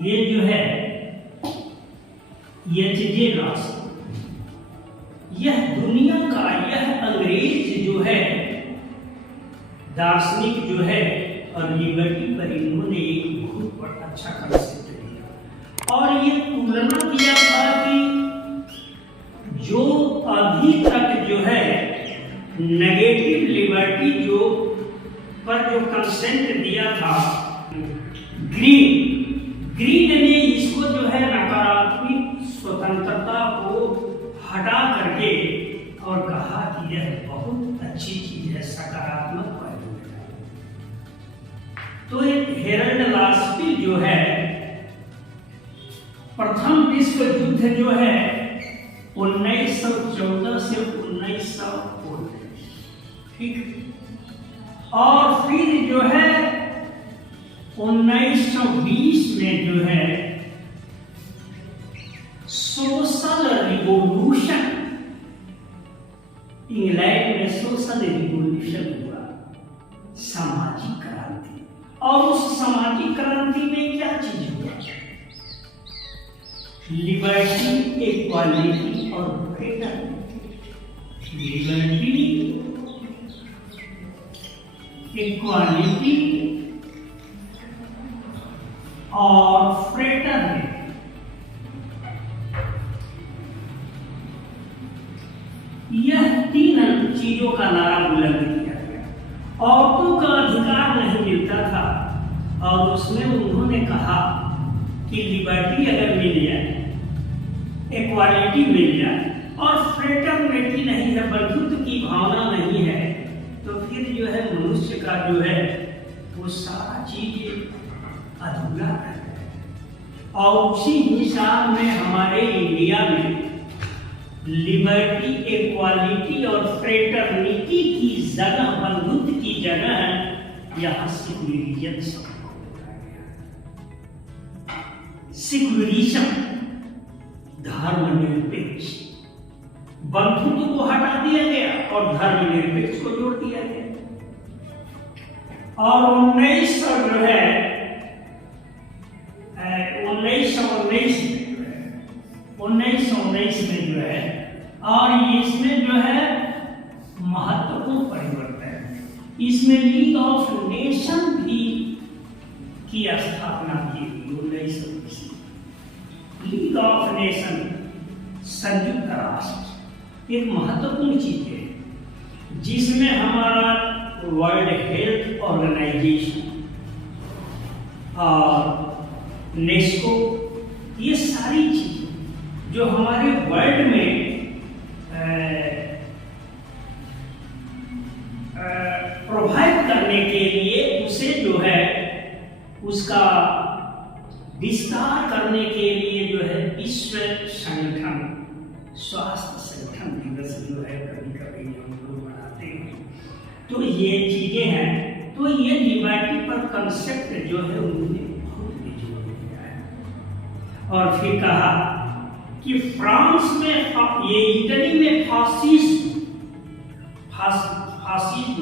ये जो है एच.जे. लॉस, यह दुनिया का यह अंग्रेज जो है दार्शनिक जो है और लिबर्टी पर इन्होंने एक बहुत बड़ा अच्छा कंसेप्ट दिया और ये तुलना किया था कि जो अभी तक जो है नेगेटिव लिबर्टी जो पर जो कंसेंट दिया था ग्रीन ने इसको जो है नकारात्मक स्वतंत्रता को हटा करके और कहा कि यह बहुत अच्छी चीज है, सकारात्मक पहलू है। तो हेरल्ड लास्पी जो है प्रथम विश्व युद्ध जो है 1914 से 1916, ठीक, और फिर जो है 1920 में जो है सोशल रिवॉल्यूशन, इंग्लैंड में सोशल रिवॉल्यूशन हुआ, सामाजिक क्रांति। और उस सामाजिक क्रांति में क्या चीज हुआ? लिबर्टी, इक्वालिटी और फ्रीडम। लिबर्टी, इक्वालिटी और फ्रेटर्निटी, यह तीन चीजों का नारा बुलंद किया गया। औरतों का अधिकार नहीं मिलता था और उसमें उन्होंने कहा कि लिबर्टी अगर मिल जाए, इक्वालिटी मिल जाए और फ्रेटर्निटी नहीं है, बंधुत्व की भावना नहीं है, तो फिर जो है मनुष्य का जो है वो सारा चीज अधूरा है। और उसी हिसाब में हमारे इंडिया में लिबर्टी, इक्वालिटी और फ्रेटर्निटी की जगह, बंधुत्व की जगह है यहाँ सेक्युलरिज्म शब्द को बताया गया। सेक्युलरिज्म धर्मनिरपेक्ष, बंधुत्व को हटा दिया गया और धर्मनिरपेक्ष को जोड़ दिया गया। और 1900 जो है 1919 में जो है, और इसमें जो है महत्वपूर्ण परिवर्तन, इसमें लीग ऑफ नेशन भी की स्थापना की गई 1920। लीग ऑफ नेशन, संयुक्त राष्ट्र, एक महत्वपूर्ण चीज है जिसमें हमारा वर्ल्ड हेल्थ ऑर्गेनाइजेशन और नेस्को, ये सारी चीजें जो हमारे वर्ल्ड में प्रोवाइड करने के लिए उसे जो है उसका विस्तार करने के लिए जो है विश्व संगठन, स्वास्थ्य संगठन दिवस जो है कभी कभी हम लोग मनाते हैं। तो ये चीजें हैं। तो ये लिबर्टी पर कंसेप्ट जो है उन्होंने बहुत भी जोर दिया है। और फिर कहा कि फ्रांस में, ये इटली में फासिज्म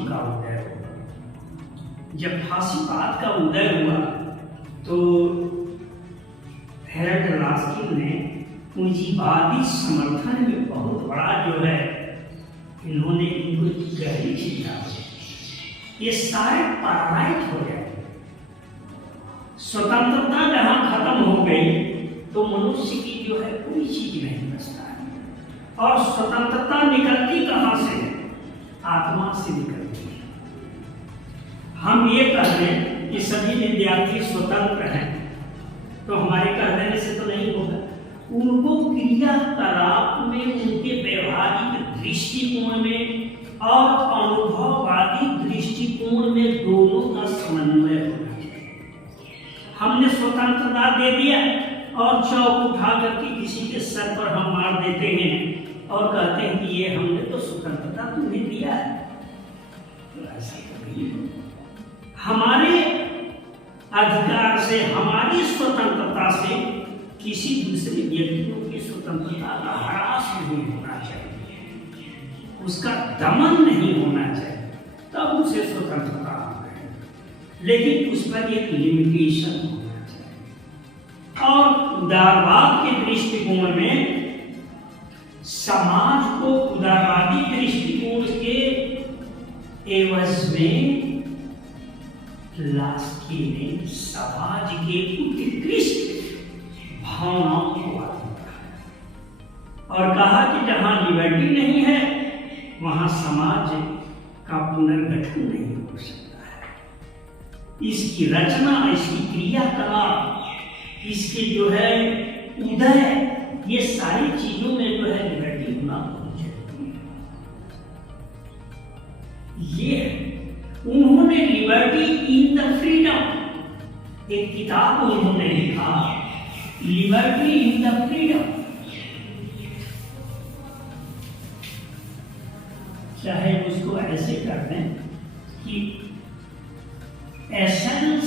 का उदय हुआ। जब फासीवाद का उदय हुआ तो हेरल्ड लास्की ने पूंजीवादी समर्थन में बहुत बड़ा जो है इन्होंने इनको गहरी चिंता, ये सारे पैरालाइज हो गए। स्वतंत्रता जहां खत्म हो गई तो मनुष्य की जो है कोई चीज नहीं बचता है। और स्वतंत्रता निकलती कहां से है? आत्मा से निकलती है। हम ये कह दें कि सभी विद्यार्थी स्वतंत्र हैं तो हमारे कह देने से तो नहीं होगा। उनको क्रियाकलाप में, उनके व्यवहारिक दृष्टिकोण में और अनुभववादी दृष्टिकोण में दोनों का समन्वय होना चाहिए। हमने स्वतंत्रता दे दिया और चौक उठा करके किसी के सर पर हम मार देते हैं और कहते हैं कि ये हमने तो स्वतंत्रता तुम्हें दिया है। तो ऐसा कभी हमारे अधिकार से, हमारी स्वतंत्रता से किसी दूसरे व्यक्तियों की स्वतंत्रता का ह्रास नहीं होना चाहिए, उसका दमन नहीं होना चाहिए, तब उसे स्वतंत्रता है। लेकिन उस पर एक लिमिटेशन होना चाहिए। और उदारवाद के दृष्टिकोण में समाज को उदारवादी दृष्टिकोण के एवज में लास्की ने समाज के उत्कृष्ट भावनाओं को वादा और कहा कि जहां लिबर्टी नहीं है वहां समाज का पुनर्गठन नहीं हो सकता है। इसकी रचना, इसकी क्रियाकलाप, इसके जो है उदय, ये सारी चीजों में जो है लिबर्टी होना बहुत जरूरी है। ये उन्होंने लिबर्टी इन द फ्रीडम, एक किताब उन्होंने लिखा, लिबर्टी इन द फ्रीडम। चाहे उसको ऐसे कर दें कि एसेंस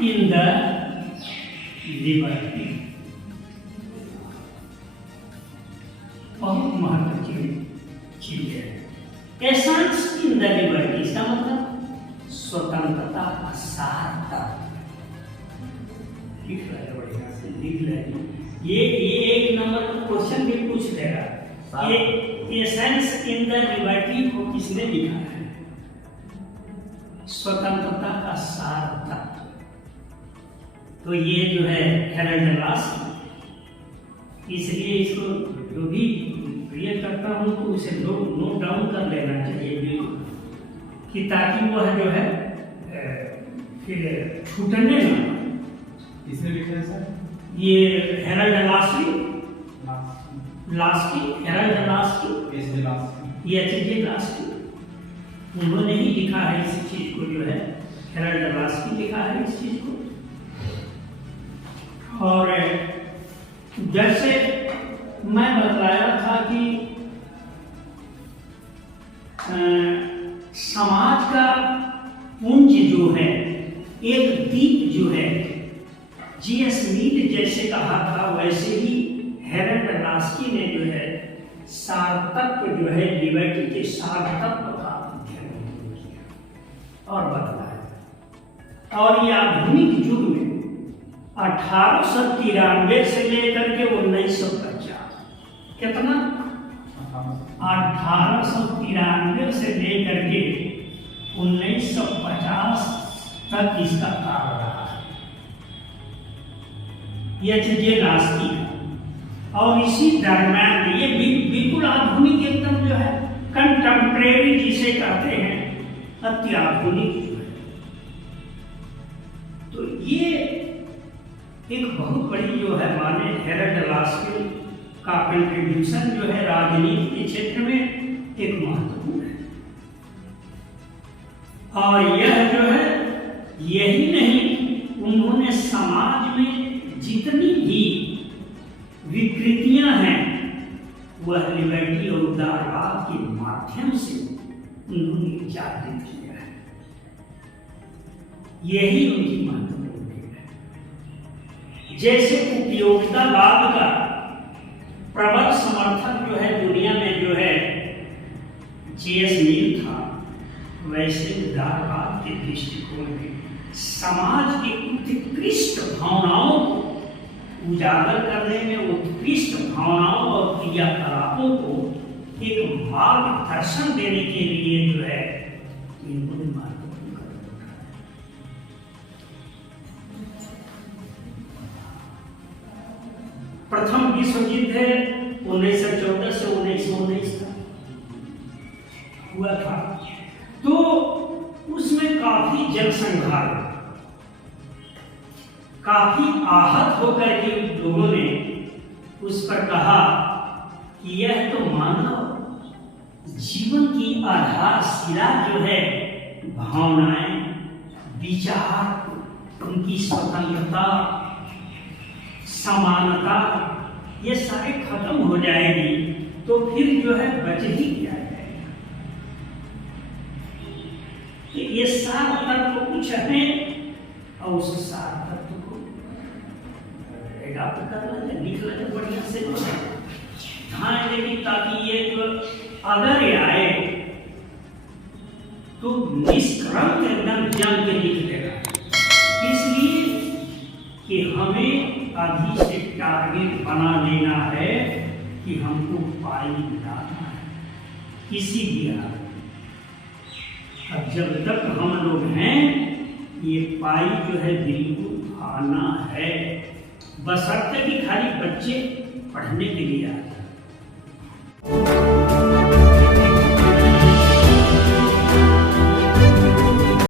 इन द लिबर्टी, बहुत महत्वपूर्ण चीज है। एसेंस इन द लिबर्टी, इसका मतलब स्वतंत्रता का सार्थक। लिख रहे बढ़िया से, लिख रहे। ये एक नंबर का क्वेश्चन भी पूछ देगा। ये एसेंस इन द लिबर्टी को किसने लिखा है? स्वतंत्रता का सार्थक। तो ये जो है हेरल्ड लास्की, इसलिए इसको जो भी प्रिय करता हूं तो उसे नोट डाउन कर लेना चाहिए कि ताकि वह जो है फिर छूटने ना। किसने लिखा है सर? ये हेरल्ड लास्की, हेरल्ड लास्की, ये एच.जे. लास्की, उन्होंने ही लिखा है इस चीज को, जो है हेरल्ड लास्की लिखा है इस चीज को। और जैसे मैं बतलाया था कि समाज का पुंज जो है, एक दीप जो है, जी.एस. मील जैसे कहा था वैसे ही हेरल्ड लास्की ने जो है सार्थत्व जो है लिबर्टी के सार्थत्व का अध्ययन किया और बतलाया। और ये आधुनिक युग में 1893 से लेकर के 1950, कितना 1893 से लेकर के 1950 तक इसका काल रहा है। एच.जे. लास्की, और इसी दरम्यान ये बिल्कुल आधुनिक एकदम जो है कंटेम्प्रेरी जिसे कहते हैं, अत्याधुनिक जो है। तो ये एक बहुत बड़ी जो है माने हेरल्ड लास्की का कंट्रीब्यूशन जो है राजनीति के क्षेत्र में एक महत्वपूर्ण है। और यह जो है यही नहीं, उन्होंने समाज में जितनी भी विकृतियां हैं वह लिबर्टी और उदारवाद के माध्यम से उन्होंने जागृत किया है। यही उनकी महत्वपूर्ण है। जैसे उपयोगितावाद का प्रबल समर्थक जो है दुनिया में जो है जी.एस. मील था, वैसे उदारवाद के दृष्टिकोण में समाज की उत्कृष्ट भावनाओं को उजागर करने में, उत्कृष्ट भावनाओं और क्रियाकलापों को एक मार्गदर्शन देने के लिए जो है इन्होंने महत्वपूर्ण कदम उठाया। प्रथम विश्व युद्ध 1914 से 1919 तक हुआ था, तो उसमें काफी जनसंहार, काफी आहत होकर के लोगों ने उस पर कहा कि यह तो मानव जीवन की आधारशिला जो है, भावनाएं, विचार, उनकी स्वतंत्रता, समानता, ये सारे खत्म हो जाएगी तो फिर जो है बच ही क्या जाएगा। ये सार तत्व कुछ है और उस सार तत्व को एडाप्ट करना है, लिख लेना बढ़िया से हाँ, लेकिन ताकि ये जो अगर ये आए तो निष्कलंक एकदम जम के लिख देगा, इसलिए कि हमें अभी से टारगेट बना लेना है कि हमको पाई लाना है किसी भी हाल। अब जब तक हम लोग हैं ये पाई जो है बिल्कुल आना है, बशर्ते कि खाली बच्चे पढ़ने के लिए आते हैं।